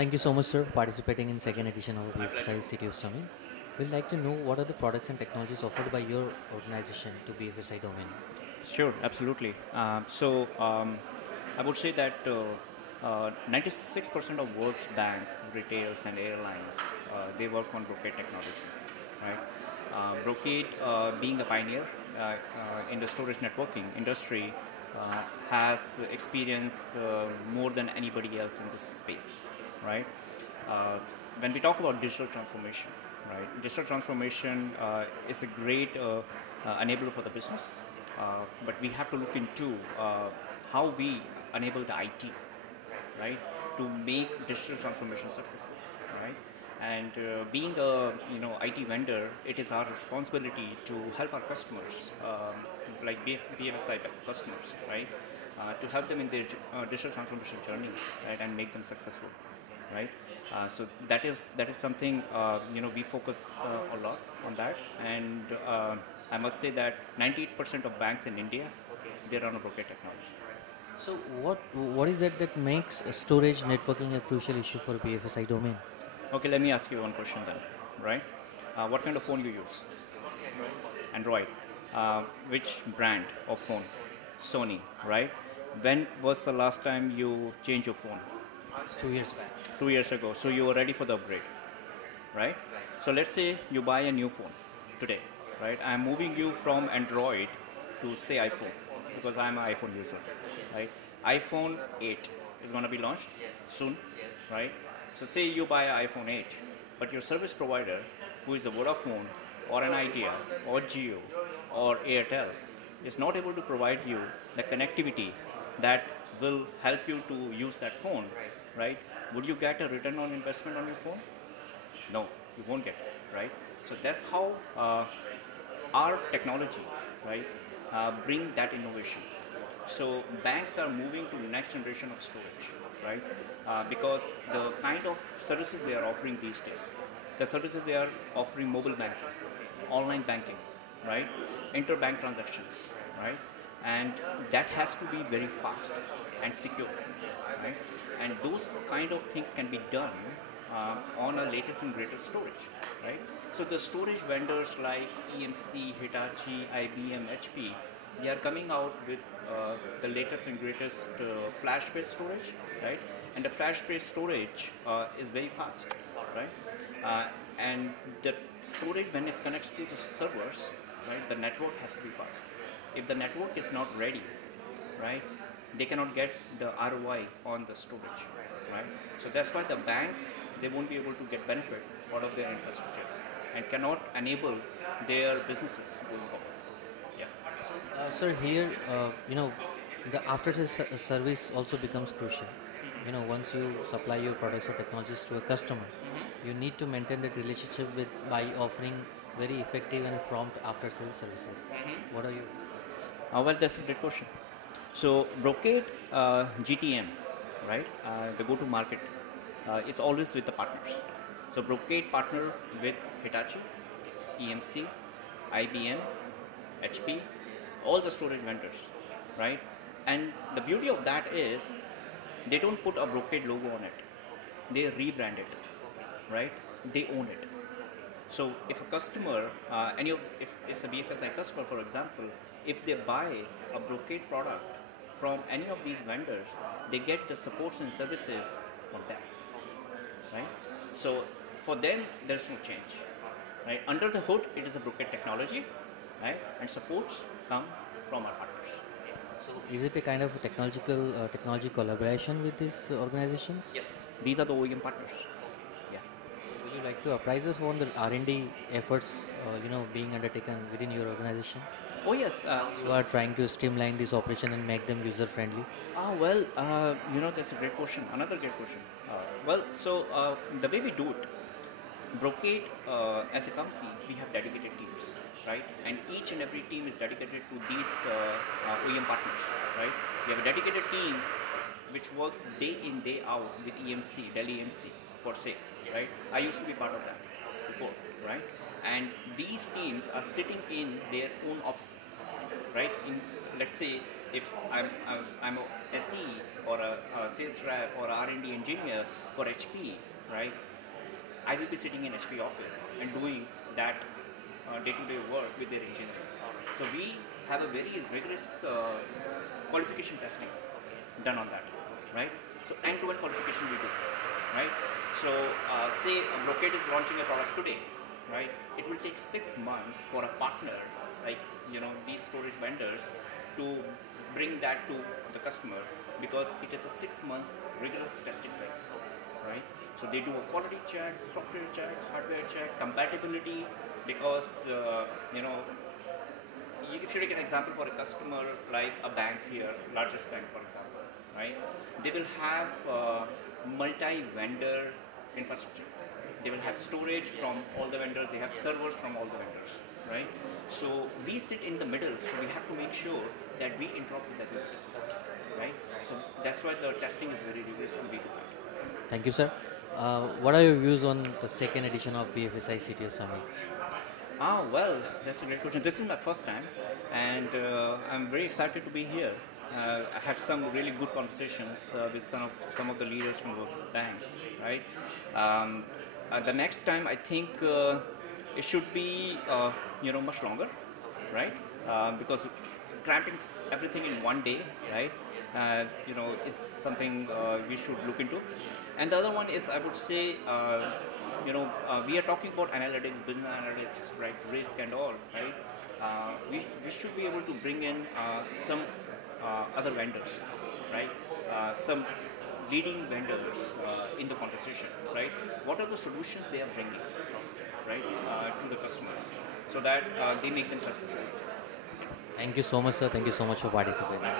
Thank you so much, sir, for participating in second edition of My BFSI pleasure. CTO Summit. We'd like to know what are the products and technologies offered by your organization to BFSI domain. Sure, absolutely. I would say that 96% of world's banks, retails, and airlines they work on Brocade technology, right? Brocade, being a pioneer in the storage networking industry, has experience more than anybody else in this space, right? Uh, when we talk about digital transformation, right? Digital transformation is a great enabler for the business, but we have to look into how we enable the IT, right, to make digital transformation successful, right? And being a IT vendor, it is our responsibility to help our customers, like BFSI customers, right, to help them in their digital transformation journey, right, and make them successful, right? So that is something we focus a lot on that, and I must say that 98% of banks in India, they run a Brocade technology. So, what is that makes storage networking a crucial issue for BFSI domain? Okay, let me ask you one question then, right? What kind of phone you use? Android. Which brand of phone? Sony, right? When was the last time you changed your phone? 2 years back. 2 years ago. So you were ready for the upgrade, right? So let's say you buy a new phone today, right? I'm moving you from Android to say iPhone because I'm an iPhone user, right? iPhone 8 is going to be launched soon, right? So say you buy an iPhone 8, but your service provider, who is a Vodafone or an Idea or Geo or Airtel, is not able to provide you the connectivity that will help you to use that phone, right? Would you get a return on investment on your phone? No, you won't get it, right? So that's how our technology, right, bring that innovation. So banks are moving to the next generation of storage, right? Because the kind of services they are offering these days, the services they are offering mobile banking, online banking, right? Interbank transactions, right? And that has to be very fast and secure, right? And those kind of things can be done on a latest and greatest storage, right? So the storage vendors like EMC, Hitachi, IBM, HP, they are coming out with the latest and greatest flash-based storage, right? And the flash-based storage is very fast, right? And the storage, when it connects to the servers, right, the network has to be fast. If the network is not ready, right, they cannot get the ROI on the storage, right? So that's why the banks, they won't be able to get benefit out of their infrastructure and cannot enable their businesses going forward. Yeah. Sir, here, the after service also becomes crucial. Once you supply your products or technologies to a customer, you need to maintain that relationship with by offering very effective and prompt after sales services. What are you? Well, that's a great question. So Brocade GTM, right? The go-to market is always with the partners. So Brocade partner with Hitachi, EMC, IBM, HP, all the storage vendors, right? And the beauty of that is they don't put a Brocade logo on it. They rebrand it, right? They own it. So if a customer, if it's a BFSI customer, for example, if they buy a Brocade product from any of these vendors, they get the supports and services from them, right? So for them, there's no change, right? Under the hood, it is a Brocade technology, right? And supports come from our partners. So, is it a kind of a technology collaboration with these organizations? Yes, these are the OEM partners. Yeah. So, would you like to apprise us on the R&D efforts, being undertaken within your organization? Oh yes. How you are trying to streamline this operation and make them user friendly? Well, that's a great question. Another great question. The way we do it, Brocade, as a company, we have dedicated teams, right? And each and every team is dedicated to these OEM partners, right? We have a dedicated team which works day in, day out with EMC, Delhi EMC, for say, right? I used to be part of that before. right? And these teams are sitting in their own offices, right? In, let's say if I'm a SE or a sales rep or a R&D engineer for HP, right? I will be sitting in HP office and doing that day-to-day work with their engineering. So we have a very rigorous qualification testing done on that, right? So end-to-end qualification we do, right? So say Brocade is launching a product today, right? It will take 6 months for a partner, like these storage vendors, to bring that to the customer, because it is a 6 months rigorous testing cycle, right? So they do a quality check, software check, hardware check, compatibility, because if you take an example for a customer like a bank here, largest bank for example, right? They will have multi-vendor infrastructure. They will have storage from all the vendors. They have servers from all the vendors, right? So we sit in the middle. So we have to make sure that we interoperate with everybody, right? So that's why the testing is very rigorous and we do that. Thank you, sir. What are your views on the second edition of BFSI CTO Summits? Well, that's a great question. This is my first time, and I'm very excited to be here. I had some really good conversations with some of the leaders from the banks, right? The next time, I think it should be much longer, right? Because cramping everything in one day, right? Is something we should look into. And the other one is, I would say, we are talking about analytics, business analytics, right, risk and all, right? We should be able to bring in some other vendors, right? Some leading vendors in the conversation, right? What are the solutions they are bringing, right, to the customers, so that they make them successful. Thank you so much, sir. Thank you so much for participating.